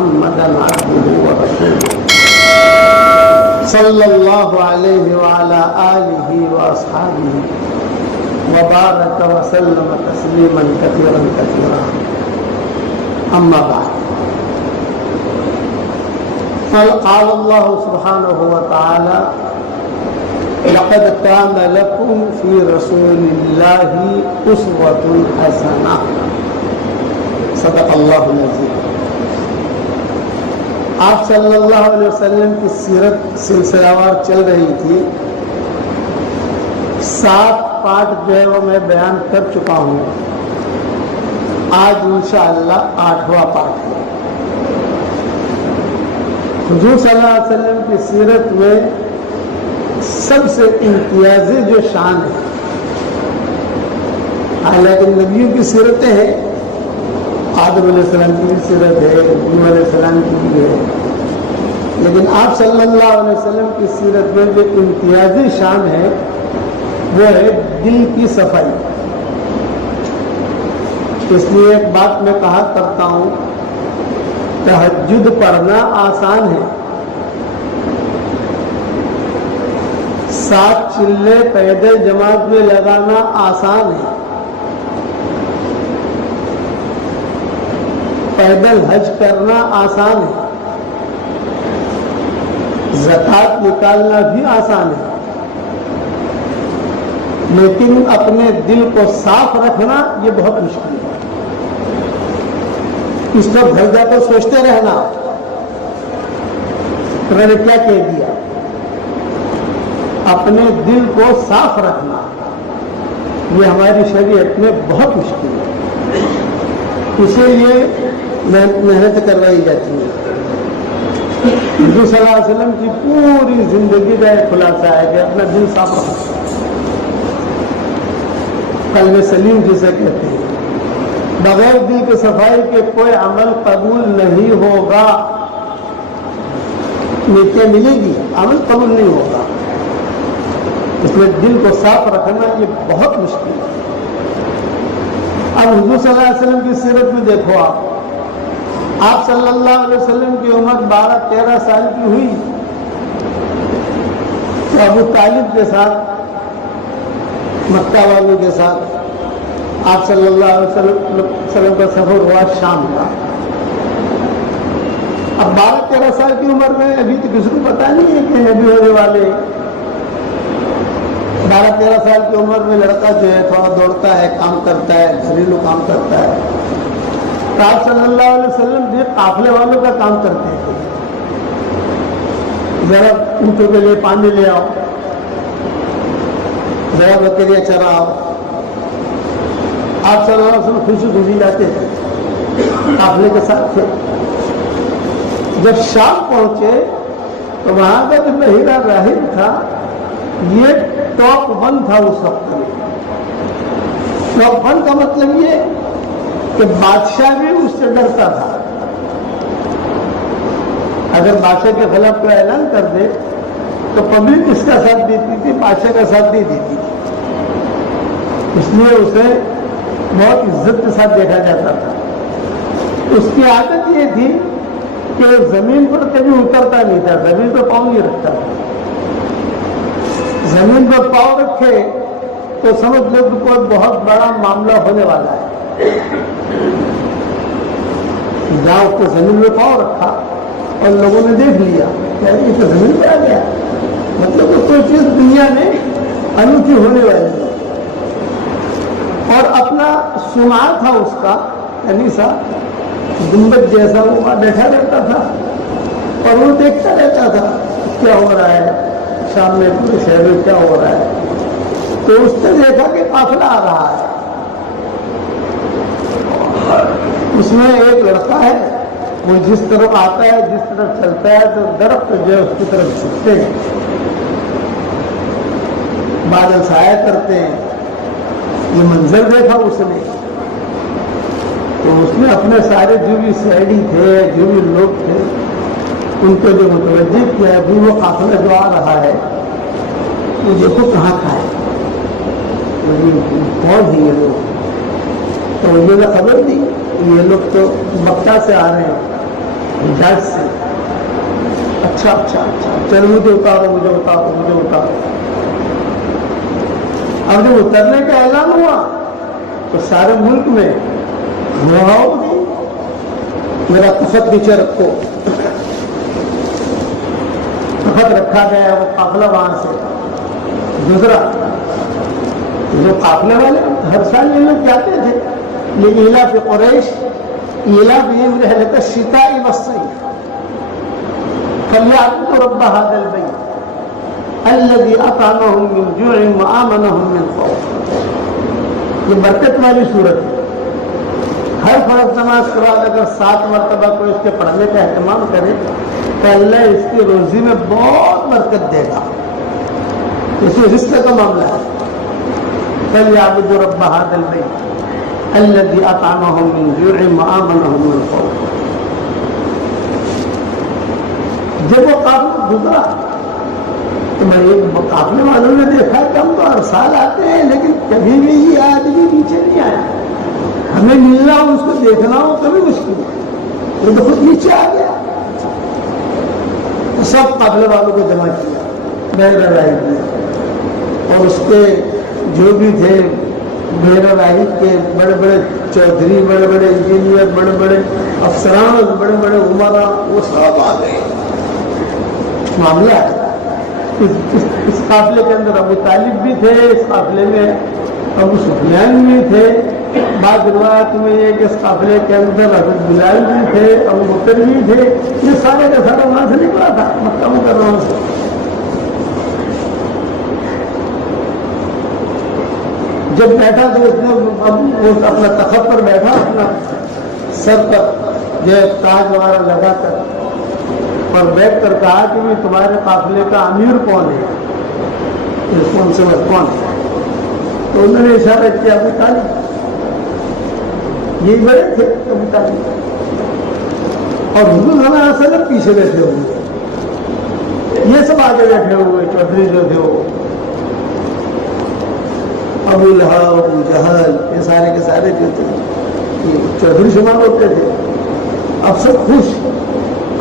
محمدا عبده ورسوله صلی اللہ علیہ وعلى آلہ واصحابہ وبارک وسلم تسلیما کثیرا کثیرا اما بعد قال اللہ سبحانہ وتعالی لقد كان لكم في رسول الله أسوة حسنة صدق اللہ العظیم۔ آپ صلی اللہ علیہ وسلم کی سیرت سلسلہ وار چل رہی تھی۔ 7 پارٹ جو ہے وہ میں بیان کر چکا ہوں، آج انشاءاللہ 8واں پارٹ ہے۔ حضور صلی اللہ علیہ وسلم کی سیرت میں سب سے امتیازی جو شان ہے، حالانکہ نبیوں کی سیرتیں ہیں، آدم علیہ السلام کی بھی سیرت ہے، نوح علیہ السلام کی بھی ہے، لیکن آپ صلی اللہ علیہ وسلم کی سیرت میں جو امتیازی شان ہے وہ ہے دل کی صفائی۔ اس لیے ایک بات میں کہا کرتا ہوں، تہجد پڑھنا آسان ہے، 7 چلے پیدل جماعت میں لگانا آسان ہے، پیدل حج کرنا آسان ہے، زکوٰۃ نکالنا بھی آسان ہے، لیکن اپنے دل کو صاف رکھنا یہ بہت مشکل ہے۔ اس وقت گھر جا کر سوچتے رہنا میں نے کیا کہہ دیا، اپنے دل کو صاف رکھنا یہ ہماری شریعت میں بہت مشکل ہے، اسی لیے محنت کروائی جاتی ہے۔ حضور صلی اللہ علیہ وسلم کی پوری زندگی کا ایک خلاصہ ہے کہ اپنا دل صاف رکھنا، قلب سلیم جسے کہتے ہیں۔ بغیر دل کی صفائی کے کوئی عمل قبول نہیں ہوگا، نیکیاں ملے گی، عمل قبول نہیں ہوگا، اس میں دل کو صاف رکھنا یہ بہت مشکل ہے۔ اب حضور صلی اللہ علیہ وسلم کی سیرت میں دیکھو، آپ صلی اللہ علیہ وسلم کی عمر 12-13 سال کی ہوئی تو ابو طالب کے ساتھ، مکہ والوں کے ساتھ آپ صلی اللہ علیہ وسلم کا سفر ہوا شام کا۔ اب 12-13 سال کی عمر میں ابھی تو کسی کو پتا نہیں ہے کہ نبی ہونے والے۔ 12-13 سال کی عمر میں لڑکا جو ہے تھوڑا دوڑتا ہے، کام کرتا ہے، گھریلو کام کرتا ہے، تو آپ صلی اللہ علیہ وسلم بھی قافلے والوں کا کام کرتے تھے، ذرا اونٹوں کے لیے پانی لے آؤ، ذرا بکریاں چراؤ، آپ صلی اللہ علیہ وسلم خوشی خوشی جاتے تھے، قافلے کے ساتھ تھے۔ جب شام پہنچے تو وہاں کا جو بحیرہ راہب تھا یہ ٹاپ 1 تھا اس وقت میں۔ ٹاپ 1 کا مطلب یہ کہ بادشاہ بھی اس سے ڈرتا تھا، اگر بادشاہ کے خلاف کوئی اعلان کر دے تو پبلک اس کا ساتھ دیتی تھی، بادشاہ کا ساتھ نہیں دیتی تھی، اس لیے اسے بہت عزت کے ساتھ دیکھا جاتا تھا۔ اس کی عادت یہ تھی کہ زمین پر کبھی اترتا نہیں تھا، زمین پر پاؤں نہیں رکھتا تھا، زمین پر پاؤں رکھے تو سمجھ لو کہ کوئی بہت بڑا معاملہ ہونے والا ہے۔ جہاں اس کو زمین میں پاؤں رکھا اور لوگوں نے دیکھ لیا کہ یہ تو زمین پہ آ گیا، مطلب کہ کوئی چیز دنیا میں انوکھی ہونے والی ہے۔ اور اپنا سمار تھا اس کا، یعنی سا گنبد جیسا وہ وہاں بیٹھا رہتا تھا اور وہ دیکھتا رہتا تھا کیا ہو رہا ہے، شام میں پورے شہر میں کیا ہو رہا ہے۔ تو اس نے دیکھا کہ قافلہ آ رہا ہے، اس میں ایک لڑکا ہے، وہ جس طرف آتا ہے، جس طرف چلتا ہے تو درخت جو ہے اس کی طرف جھکتے ہیں، بادل سایہ کرتے ہیں۔ یہ منظر دیکھا اس نے تو اس نے اپنے سارے جو بھی سیاڈی تھے، جو بھی لوگ تھے، ان کو جو متوجہ کیا ابھی وہ قافلہ جو آ رہا ہے وہ دیکھو کہاں کا ہے، کون ہے یہ لوگ؟ تو یہ خبر دی یہ لوگ تو مکہ سے آ رہے ہیں، حجاز سے. اچھا اچھا اچھا چل مجھے اتارو مجھے اتارو مجھے اتارو. اب جب اترنے کا اعلان ہوا تو سارے ملک میں ہوا دی میرا تخت نیچے رکھو. تخت رکھا گیا. وہ قافلہ وہاں سے گزرا. جو قافلے والے ہر سال یہ لوگ جاتے تھے. یہ ایلاف قریش ایلافہم رحلۃ الشتاء والصیف فلیعبدوا رب هذا البیت الذی اطعمهم من جوع وآمنهم من خوف. یہ برکت والی صورت ہے. ہر فرض نماز کے بعد اگر 7 مرتبہ کوئی اس کے پڑھنے کا اہتمام کرے تو اللہ اس کی روزی میں بہت برکت دے گا. اس میں رزق کا معاملہ ہے. فَلْيَعْبُدُوا رَبَّ هَذَا الْبَيْتِ الَّذِي أَطْعَمَهُم مِّن جُوعٍ وَآمَنَهُم مِّن خَوْفٍ. جب وہ قافلہ گزرا تو میں قافلے والوں نے دیکھا کہ ہم تو ہر سال آتے ہیں لیکن کبھی بھی یہ آدمی نیچے نہیں آیا. ہمیں ملنا ہو اس کو دیکھنا ہو کبھی مشکل ہے. وہ تو خود نیچے آ گیا. تو سب قافلے والوں کو جمع کیا بحیرہ راہب نے. اور اس کے جو بھی تھے بحیرہ راہب کے بڑے بڑے چودھری بڑے بڑے انجینئر بڑے بڑے افسران بڑے بڑے عمرا وہ سب آ گئے. معاملہ ہے. اس قافلے کے اندر ابو طالب بھی تھے. اس قافلے میں ابو سفیان بھی تھے. بعض روایت میں یہ کہ اس قافلے کے اندر ابو بلال بھی تھے ابو بکر بھی تھے. یہ سارے کا سارا وہاں سے نکلا تھا مکہ مکرمہ سے. جب بیٹھا تو اس نے اپنا تخت پر بیٹھا اپنا سر پر جو تاج وغیرہ لگا کر اور بیٹھ کر کہا کہ بھی تمہارے قافلے کا امیر کون ہے رسپانسبل کون ہے. تو انہوں نے اشارہ کیا ابو طالب. یہی بڑے تھے ابو طالب. اور حضور صلی اللہ علیہ وسلم پیچھے بیٹھے ہوئے. یہ سب آگے بیٹھے ہوئے چودھری جو تھے وہ ابو لہب ابو جہل یہ سارے کے سارے جو تھے یہ چودھری شمار ہوتے تھے. اب سب خوش.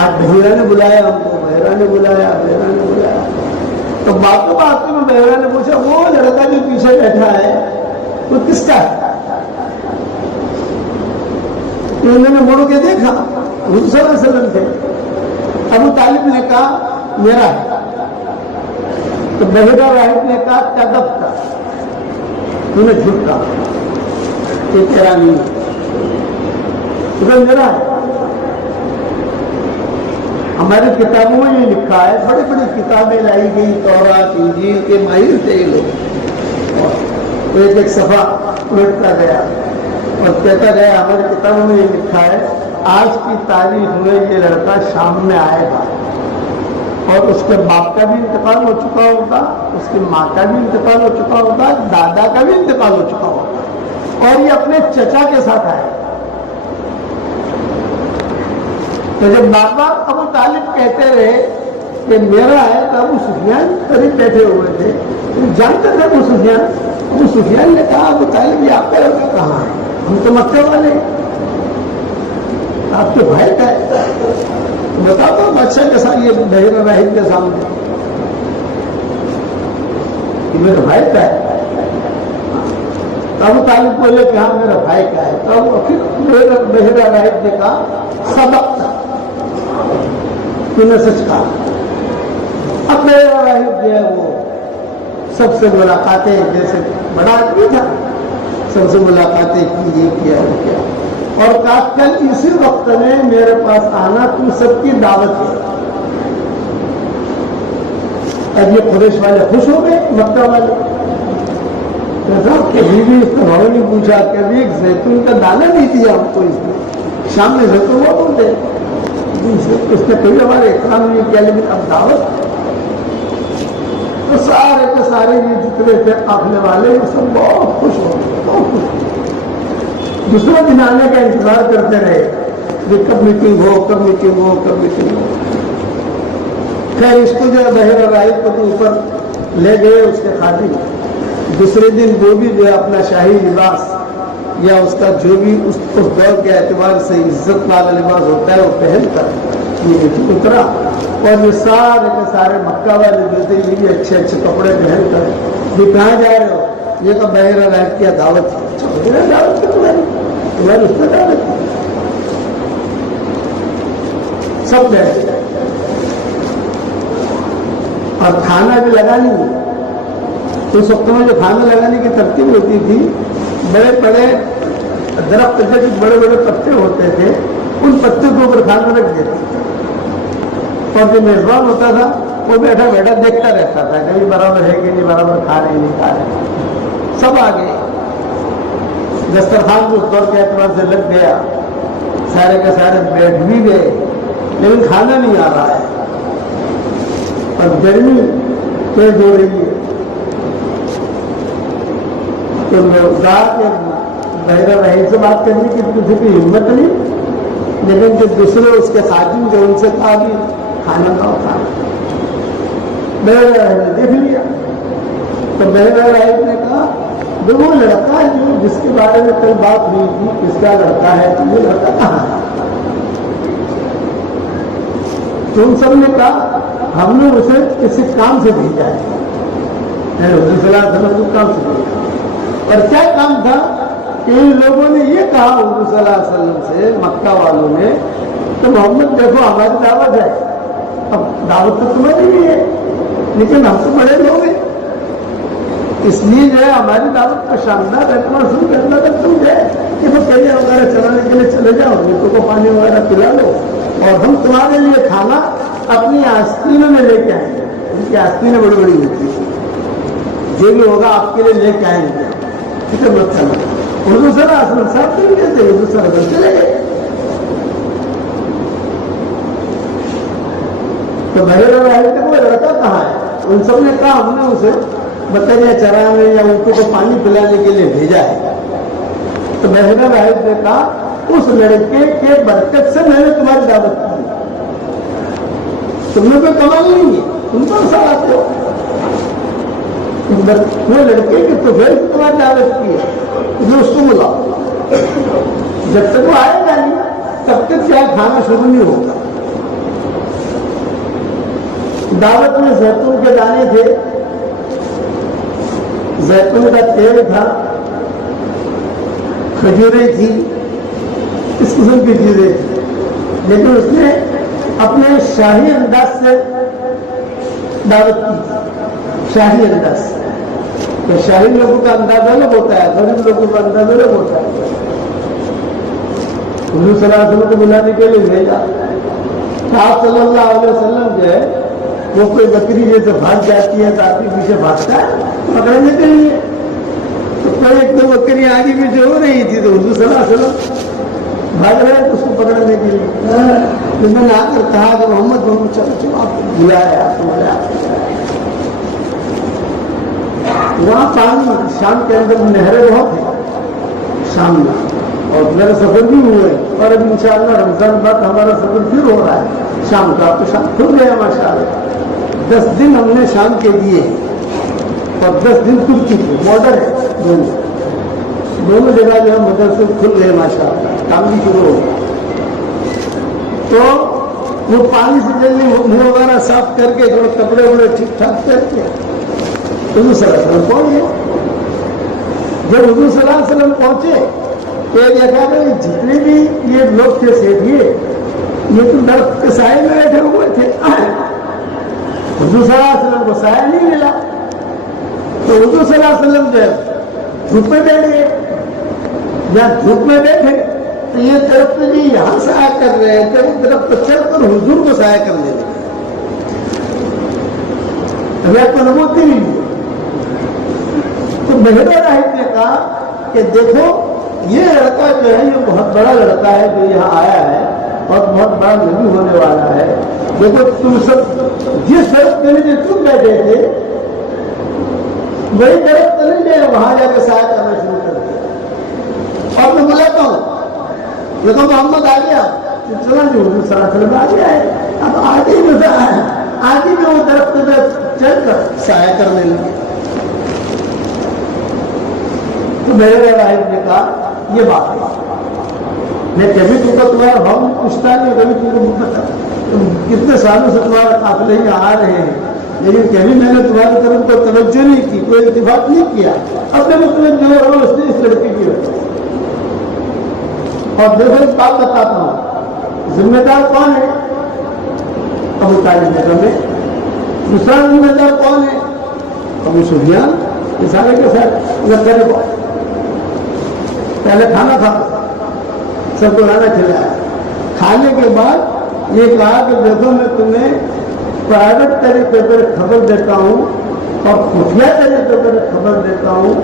آج بحیرہ نے بلایا ہم کو بحیرہ نے بلایا بحیرہ نے بلایا. تو بات میں بحیرہ نے پوچھا وہ لڑکا جو پیچھے بیٹھا ہے وہ کس کا ہے. انہوں نے مڑ کے دیکھا حضور صلی اللہ علیہ وسلم تھے. ابو طالب نے کہا میرا ہے. تو بحیرہ راہب نے کہا کذب کا انہوں نے جھوٹ کہا کہ تیرا نہیں ہے میرا ہے. ہماری کتابوں میں یہ لکھا ہے. بڑی بڑی کتابیں لائی گئی تورات انجیل کے ماہر تھے یہ لوگ. ایک ایک صفحہ الٹتا گیا اور کہتا گیا ہماری کتابوں میں یہ لکھا ہے آج کی تاریخ میں یہ لڑکا شام میں آئے گا اور اس کے باپ کا بھی انتقال ہو چکا ہوگا اس کی ماں کا بھی انتقال ہو چکا ہوگا دادا کا بھی انتقال ہو چکا ہوگا اور یہ اپنے چچا کے ساتھ آئے. تو جب بار بار ابو طالب کہتے رہے کہ میرا ہے تو ابو سفیان قریب بیٹھے ہوئے تھے. جانتے تھے ابو سفیان نے کہا ابو طالب یہ آپ کا لڑکا کہاں ہے. ہم تو مکے والے آپ کے بھائی کا ہے. بتاتا ہوں بادشاہ کے ساتھ یہ بحیرہ راہب کے سامنے کہ میرے بھائی کا ہے. ابو طالب بولے کہ ہاں میرا بھائی کا ہے. تو پھر بحیرہ راہب نے کہا سبق تھا تم نے سچ کہا. اب بحیرہ راہب جو ہے وہ سب سے ملاقاتیں جیسے بڑا آدمی تھا سب سے ملاقاتیں کی یہ کیا وہ کیا اور کہا کل اسی وقت میں میرے پاس آنا تم سب کی دعوت ہے. اب یہ قریش والے خوش ہو گئے مکہ والے. کبھی بھی اس نے نہیں پوچھا کبھی ایک زیتون کا دانہ نہیں دیا ہم کو. اس نے شام میں زیتون وہ بولتے اس نے کبھی ہمارے اکرام نہیں کیا لیکن اب دعوت. تو سارے کے سارے یہ جتنے تھے قافلے والے وہ سب بہت خوش ہو گئے بہت خوش. دوسرے دن آنے کا انتظار کرتے رہے کہ کب میٹنگ ہو کب میٹنگ ہو کب میٹنگ ہو. خیر اس کو جو ہے بحیرہ راہب کو تو اوپر لے گئے اس کے خادم. دوسرے دن وہ بھی جو ہے اپنا شاہی لباس یا اس کا جو بھی اس دور کے اعتبار سے عزت والا لباس ہوتا ہے وہ پہن کر یہ اترا، اور یہ سارے کے سارے مکہ والے جو تھے یہ بھی اچھے اچھے کپڑے پہن کر یہ کہاں جا رہے ہو؟ یہ تو بحیرہ راہب کیا دعوت ہے، دعوت کی تمہاری اس میں دعوت کی سب بیٹھے اور کھانا بھی لگا نہیں۔ تو اس وقت میں جو کھانا لگانے کی ترتیب ہوتی تھی، بڑے بڑے درخت کے بڑے بڑے پتے ہوتے تھے، ان پتوں کے اوپر کھانا رکھ دیتے تھے، اور جو میزبان ہوتا تھا وہ بیٹھا بیٹھا دیکھتا رہتا تھا کبھی برابر ہے کہ نہیں برابر کھا رہے نہیں کھا رہے۔ سب آ گئے، دسترخوان کو اس دور کے اعتبار سے لگ گیا، سارے کے سارے بیٹھ بھی گئے، لیکن کھانا نہیں آ رہا ہے اور گرمی تیز ہو رہی ہے۔ تو بحیرہ راہب سے بات کرنے کی کسی کی ہمت نہیں، لیکن جو دوسرے اس کے خادم جو ان سے کہا کہ کھانا کا کھانا، بحیرہ راہب نے دیکھ لیا تو بحیرہ راہب نے کہا جو وہ لڑکا ہے جو جس کے بارے میں کل بات ہوئی تھی کس کا لڑکا ہے تو یہ لڑکا کہاں ہے؟ تو ان سب نے کہا ہم نے اسے کسی کام سے بھیجا ہے، حضور صلی اللہ علیہ وسلم کو کام سے بھیجا، اور کیا کام تھا کہ ان لوگوں نے یہ کہا حضور صلی اللہ علیہ وسلم سے، مکہ والوں نے، تو محمد دیکھو ہماری دعوت ہے، اب دعوت تو تمہاری بھی ہے لیکن ہم تو بڑے لوگ ہیں، اس لیے جو ہے ہماری دعوت کا شاندار اعتبار شروع کرنا تک تم جو ہے کہ وہ کیلے وغیرہ چلانے کے لیے چلے جاؤ، نیتوں کو پانی وغیرہ پلا لو، اور ہم تمہارے لیے کھانا اپنی آستینوں میں لے کے آئیں گے، ان کی آستینیں بڑی بڑی ہوتی ہیں، جو بھی ہوگا آپ کے لیے لے کے آئیں گے، فکر مت کرنا۔ حضور صلی اللہ علیہ وسلم صاحب نہیں کہتے، حضور صلی اللہ علیہ وسلم چلے گئے۔ تو بحیرہ راہب کا کوئی لڑکا کہاں ہے؟ ان سب نے کہا ہم نے اسے بکریاں چرانے یا اونٹوں کو پانی پلانے کے لیے بھیجا ہے۔ تو بحیرہ راہب نے کہا اس لڑکے کے برکت سے میں نے تمہاری دعوت کی، تم نے کوئی کمال نہیں ہے، تم تو سب آتے ہو، وہ لڑکے کی تو پھر تمہاری دعوت کی ہے، جو اس کو بلاؤ، جب تک وہ آئے گا نہیں تب تک کیا کھانا شروع نہیں ہوگا۔ دعوت میں زیتون کے دانے تھے، زیتون کا تیل تھا، کھجوریں تھی، اس قسم کی چیزیں تھی، لیکن اس نے اپنے شاہی انداز سے دعوت کی، شاہی انداز سے۔ تو شاہی لوگوں کا انداز الگ ہوتا ہے، غریب لوگوں کا انداز الگ ہوتا ہے۔ حضور صلی اللہ علیہ وسلم کو بلانے کے لیے بھیجا، آپ صلی اللہ علیہ وسلم جو ہے وہ کوئی بکری جیسے بھاگ جاتی ہے تو آدمی پیچھے بھاگتا ہے پکڑنے کے لیے، تو کوئی ایک دو بکری آگے پیچھے ہو رہی تھی تو حضور صلی اللہ علیہ وسلم بھاگ رہے ہیں اس کو پکڑنے کے لیے۔ میں نے آ کر کہا کہ محمد چلو آپ کو بلایا، وہاں پانی شام کے اندر نہریں بہت ہیں شام میں، اور میرا سفر بھی ہوا ہے، اور اب انشاءاللہ رمضان بعد ہمارا سفر پھر ہو رہا ہے شام کا، تو شام کھل گیا ماشاءاللہ۔ 10 دن ہم نے شام کے دیے اور 10 دن ترکی کے بارڈر ہے، دونوں جگہ جو ہے مدرسے کھل گئے ماشاءاللہ، کام بھی شروع ہو گیا۔ تو وہ پانی سے جلدی منہ وغیرہ صاف کر کے تھوڑے کپڑے وپڑے ٹھیک ٹھاک کر کے حضور صلی اللہ علیہ وسلم پہنچ گئے۔ جب حضور صلی اللہ علیہ وسلم پہنچے تو یہ دیکھا کہ جتنے بھی یہ لوگ تھے سیٹھیے یہ تو درخت کے سائے میں بیٹھے ہوئے تھے، حضور صلی اللہ علیہ وسلم کو سایہ نہیں ملا، تو حضور صلی اللہ علیہ وسلم جو ہے دھوپ میں بیٹھ گئے۔ جب دھوپ میں بیٹھے تو یہ درخت جی یہاں سایہ کر رہے ہیں کہ وہ درخت چڑھ کر حضور کو سایہ کرنے لگے، ابھی آپ کو نبوت نہیں ملی۔ تو بحیرہ راہب نے کہا کہ دیکھو یہ لڑکا جو ہے یہ بہت بڑا لڑکا ہے جو یہاں آیا ہے اور بہت بڑا نبی ہونے والا ہے، دیکھو تم سب جس درخت کے لیے تم بیٹھے تھے وہی درخت نہیں گئے، وہاں جا کے سایہ کرنا شروع کر دیا، اور میں بلاتا ہوں دیکھو محمد آ گیا، چلا جو حضور صلی اللہ علیہ وسلم آ گیا ہے، اب آگے میں وہ درخت میں چڑھ کر سایہ کرنے لگے۔ تو بحیرہ راہب نے کہا یہ بات ہے. میں کبھی تم کو تمہارا بھاؤ پوچھتا نہیں, کبھی تم کو پتا کتنے سالوں سے تمہارا قافلے یہاں آ رہے ہیں, لیکن کبھی میں نے تمہاری طرف کو توجہ نہیں کی, کوئی اتفاق نہیں کیا. اپنے میں تمہیں جو ہو اس نے اس لڑکی کی وجہ سے. اور دیکھو ایک بات بتاتا ہوں, ذمہ دار کون ہے؟ ابو طالب جگہ میں. دوسرا ذمہ دار کون ہے؟ ابو سفیان. یہ سارے کے ساتھ لگے کو پہلے کھانا کھا, سب کو کھانا کھلایا. کھانے کے بعد یہ کہا کہ دیکھو میں تمہیں پرائیویٹ طریقے پر خبر دیتا ہوں اور خفیہ طریقے پر خبر دیتا ہوں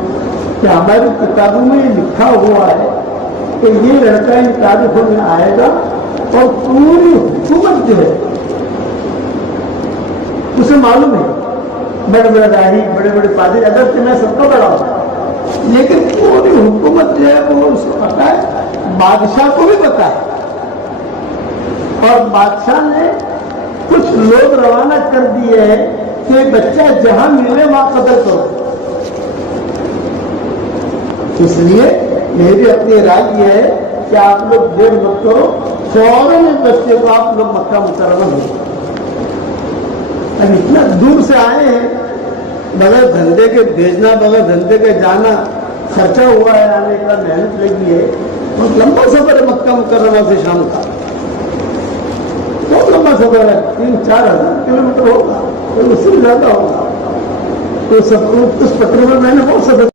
کہ ہماری کتابوں میں یہ لکھا ہوا ہے کہ یہ لڑکا ان تاریخوں میں آئے گا اور پوری حکومت جو ہے اسے معلوم ہے. بڑے بڑے راہی, بڑے بڑے پادری, اگر کہ میں سب کو بڑا ہوں, لیکن پوری حکومت جو ہے وہ اس کو پتا ہے, بادشاہ کو بھی پتا ہے. اور بادشاہ نے کچھ لوگ روانہ کر دیے ہیں کہ بچہ جہاں ملے وہاں قتل کرو. اس لیے میری اپنی رائے یہ ہے کہ آپ لوگ دیر مت کرو, فوراً اس بچے کو آپ لوگ مکہ مکرمہ میں. اب اتنا دور سے آئے ہیں, بغیر دھندے کے بھیجنا, بغیر دھندے کے جانا, خرچہ ہوا ہے آنے کا, محنت لگی ہے. بہت لمبا سفر ہے مکہ مکرمہ سے شام کا, بہت لمبا سفر ہے, 3-4 ہزار کلومیٹر ہوگا, اس سے زیادہ ہوگا. تو اس پٹری میں میں نے بہت سفر